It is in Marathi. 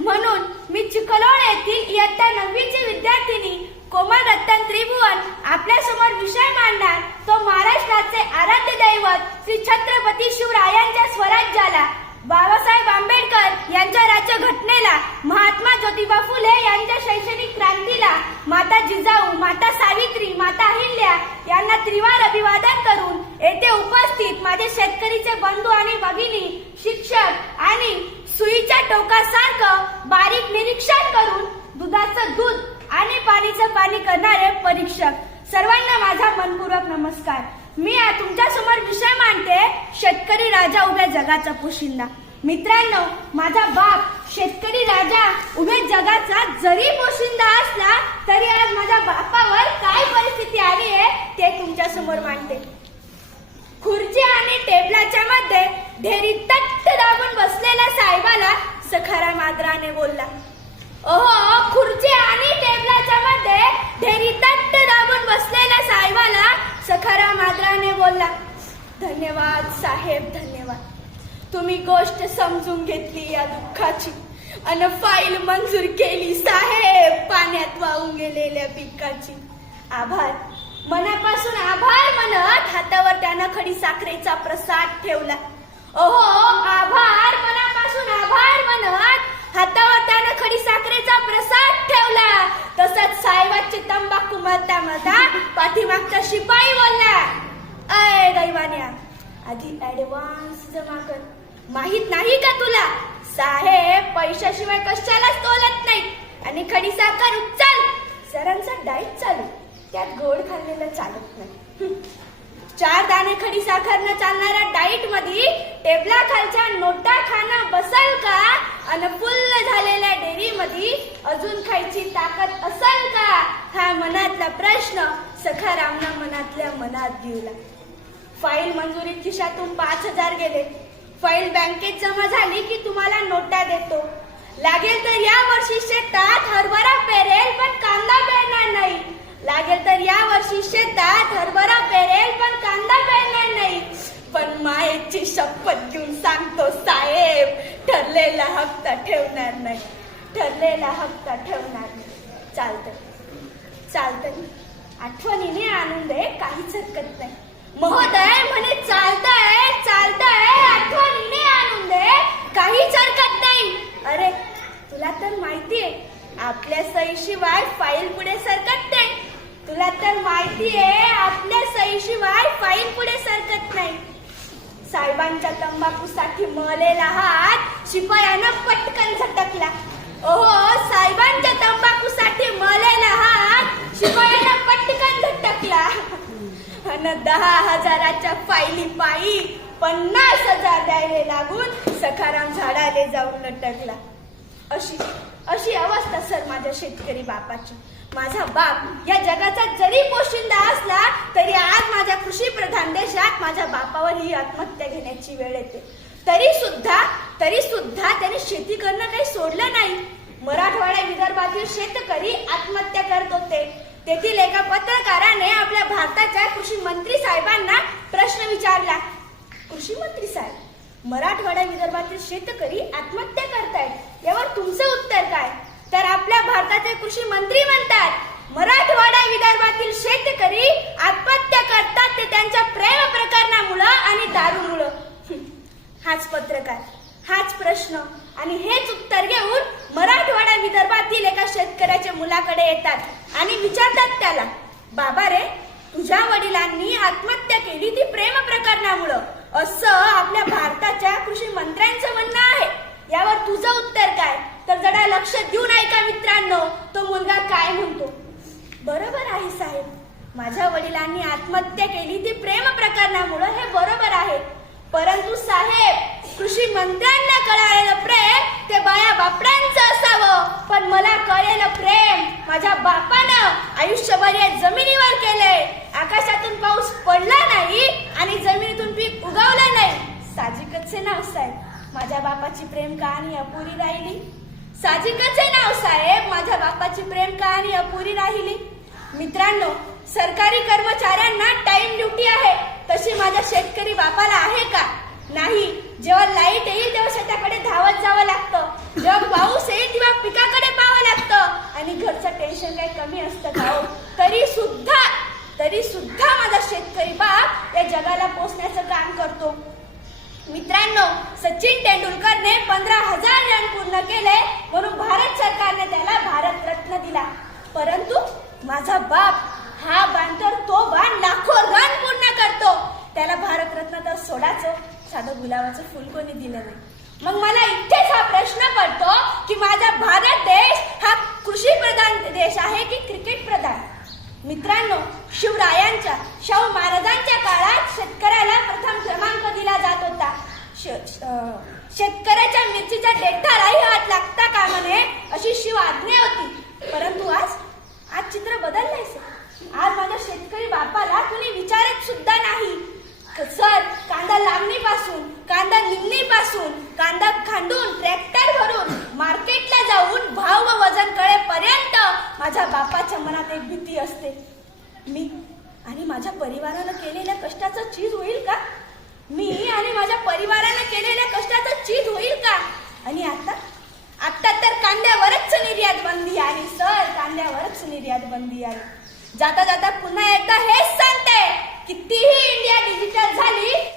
म्हणून मी चिखलोड येथील इयत्ता नववीची विद्यार्थिनी कोमल रत्तन त्रिभुवन आपल्यासमोर विषय मांडणार. तो महाराष्ट्राचे आराध्य दैवत श्री छत्रपती शिवरायांच्या स्वराज्याला बाबासाहेब आंबेडकर यांच्या राज्यघटनेला महात्मा ज्योतिबा फुले यांच्या शैक्षणिक क्रांतीला माता जिजाऊ माता सावित्री माता अहिल्या यांना त्रिवार अभिवादन करून येथे उपस्थित माझे शेतकरीचे बंधू आणि भगिनी शिक्षक आणि सुईच्या टोकासारखं बारीक निरीक्षण करून दुधाचं दूध आणि पाणीचं पाणी करणारे परीक्षक. सर्वांना माझा मनपूर्वक नमस्कार. मी आज तुमच्यासमोर विषय मांडते शेतकरी राजा उभ्या जगाचा पोशिंदा. मित्रांनो माझा बाप शेतकरी राजा उभ्या जगाचा जरी पोशिंदा असला तरी आज माझ्या बापावर काय परिस्थिती आली आहे ते तुमच्यासमोर मांडते. खुर्ची आणि टेबलाच्या मध्ये ढेरी तट्ट दाबून बसलेल्या साहेबाला सखारा माद्राने बोलला ओहो खुर्ची आणि टेबलाच्या मध्ये ढेरी तट्ट दाबून बसलेल्या साहेबाला सखारा माद्राने बोलला धन्यवाद साहेब धन्यवाद. तुम्ही गोष्ट समजून घेतली या दुःखाची. अन फाईल मंजूर केली साहेब पाण्यात वाहून गेलेल्या पिकाची. आभार. मनापासून आभार म्हणत हातावर त्यानं खडी साखरेचा प्रसाद ठेवला. ओहो आभार मनापासून आभार म्हणत हातावर त्यानं खडी साखरेचा प्रसाद ठेवला. तसंच साहेबाची तंबाखू मरता मरता पाठीमागचा शिपाई बोलला अय दैवान्या आधी ऍडव्हान्स जमा कर. माहीत नाही का तुला? साहेब पैशाशिवाय कशालाच तोलत नाही आणि खडी साखर उचल. सरांचा डाईट चालू. त्यात गोड खाल्लेलं चालत नाही. चार दाणे खडी साखरनं डाय डाईटमध्ये टेबला खालच्या नोटा खाणं बसल का आणि फुल्ल झालेल्या डेअरी मध्ये अजून खायची ताकद असल का हा मनातला प्रश्न सखारामना मनातल्या मनात घेऊला फाईल मंजुरीत खिशातून पाच हजार गेले. फाईल बँकेत जमा झाली की तुम्हाला नोटा देतो. लागेल तर या वर्षी शेतात हरभरा पेरेल पण कांदा पेरणार नाही. लागेल तर या वर्षी शेतात हरभरा पेरेल पण कांदा पेरणार नाही. पण मायेची शपथ घेऊन सांगतो साहेब ठरलेला हप्ता ठेवणार नाही. ठरलेला हप्ता ठेवणार नाही. चालतंय. चालतंय. आठवणीने आणून दे काहीच हरकत नाही. महोदय म्हणे चालतंय चालतंय आठवणीने आनंद आहे काहीच हरकत नाही. अरे तुला तर माहितीये आपल्या सईशिवाय फाईल पुढे सरकत नाही. तुला तर माहितीये आपल्या सईशिवाय फाईल पुढे सरकत नाही. साहेबांच्या तंबाखूसाठी मळलेला हात शिपायानं पटकन झटकला ओहो साहेबांच्या तंबाखूसाठी मळलेला हात शिपायानं पटकन झटकला अन दहा हजाराच्या फायली पायी पन्नास हजार द्यायला लागून सखाराम झाडाले जाऊन लटकला. अशी अशी अवस्था सर माझ्या शेतकरी बापाची. माझा बाप या जगाचा जरी पोशिंदा असला तरी आज माझ्या कृषी प्रधान देशात माझ्या बापावर ही आत्महत्या घेण्याची वेळ येते. तरी सुद्धा तरी सुद्धा त्याने शेती करणं काही सोडलं नाही. मराठवाड्या विदर्भातील शेतकरी आत्महत्या करत होते. तेथील एका पत्रकाराने आपल्या भारताच्या कृषी मंत्री साहेबांना प्रश्न विचारला. कृषी मंत्री साहेब मराठवाडा विदर्भातील शेतकरी आत्महत्या करतायत. यावर तुमचं उत्तर काय? तर आपल्या भारताचे कृषी मंत्री म्हणतात मराठवाडा विदर्भातील शेतकरी आत्महत्या करतात ते त्यांच्या प्रेम प्रकरणामुळं आणि दारूमुळं. हाच पत्रकार हाच प्रश्न. आणि हेच उत्तर घेऊन मराठवाडा विदर्भातील एका शेतकऱ्याच्या मुलाकडे येतात. आणि विचारतात त्याला बाबा रे तुझ्या वडिलांनी आत्महत्या केली ती प्रेम प्रकरणामुळं. असं आपल्या भारताच्या कृषी मंत्र्यांचं म्हणणं आहे. यावर तुझं उत्तर काय? तर जरा लक्ष देऊन ऐका मित्रांनो तो मुलगा काय म्हणतो. बरोबर आहे साहेब. माझ्या वडिलांनी आत्महत्या केली ती प्रेम प्रकरणामुळं हे बरोबर आहे. परंतु साहेब कृषी मंत्र्यांना कळालेलं प्रेम ते बाया बापड्यांचं असावं. पण मला कळलेलं प्रेम माझ्या बापानं आयुष्यभर या जमिनीवर केलंय. आकाशातून पाऊस पडला नाही आणि जमिनीतून पीक उगवलं नाही. साजिकच नाव साहेब माझ्या बापाची प्रेम कहाणी अपुरी राहिली. साजिकच नाव साहेब माझ्या बापाची प्रेम कहाणी अपुरी राहिली. मित्रांनो सरकारी कर्मचाऱ्यांना टाइम ड्युटी आहे. तशी माझ्या शेतकरी बापाला आहे का? नाही. जेव्हा लाइट येईल तेव्हा शेताकडे धावत जावं लागतं. जेव्हा पाऊस येईल तेव्हा पिकाकडे पाहावं लागतं आणि कंडिशन काही कमी असतं का हो? तरी सुद्धा तरी सुद्धा माझा शेतकरी बाप या जगाला पोचण्याचं काम करतो. मित्रांनो सचिन तेंडुलकरने पंधरा हजार रन पूर्ण केले म्हणून भारत सरकारने त्याला भारत रत्न दिला. परंतु माझा बाप हा बाण तर तो बाण लाखो रन पूर्ण करतो. त्याला भारत रत्न तर सोडाचं साधं गुलाबाचं फुल कोणी दिलं नाही. मग मला इथेच हा प्रश्न पडतो की माझा भारत देश देश आहे की क्रिकेट प्रधान? मित्रांनो शिवरायांच्या शाहू महाराजांच्या काळात शेतकऱ्याला प्रथम क्रमांक दिला जात होता. शेतकऱ्याच्या मिरचीच्या देठालाही हात लागता कामा नये अशी शिव आज्ञा होती. परंतु आज आज चित्र बदललंय सर. आज माझ्या शेतकरी बापाला कुणी विचारत सुद्धा नाही. सर कांदा लावणीपासून कांदा निघणीपासून कांदा खांडून ट्रॅक्टर भरून मनात एक भीती असते. मी आणि माझ्या परिवारानं केलेल्या कष्टाचं चीज होईल का? मी आणि माझ्या परिवारानं केलेल्या कष्टाचं चीज होईल का? आणि आता? आता तर कांद्यावरच निर्यात बंदी आहे सर. कांद्यावरच निर्यात बंदी आहे. जाता जाता पुन्हा एकदा हेच सांगते. कितीही इंडिया डिजिटल झाली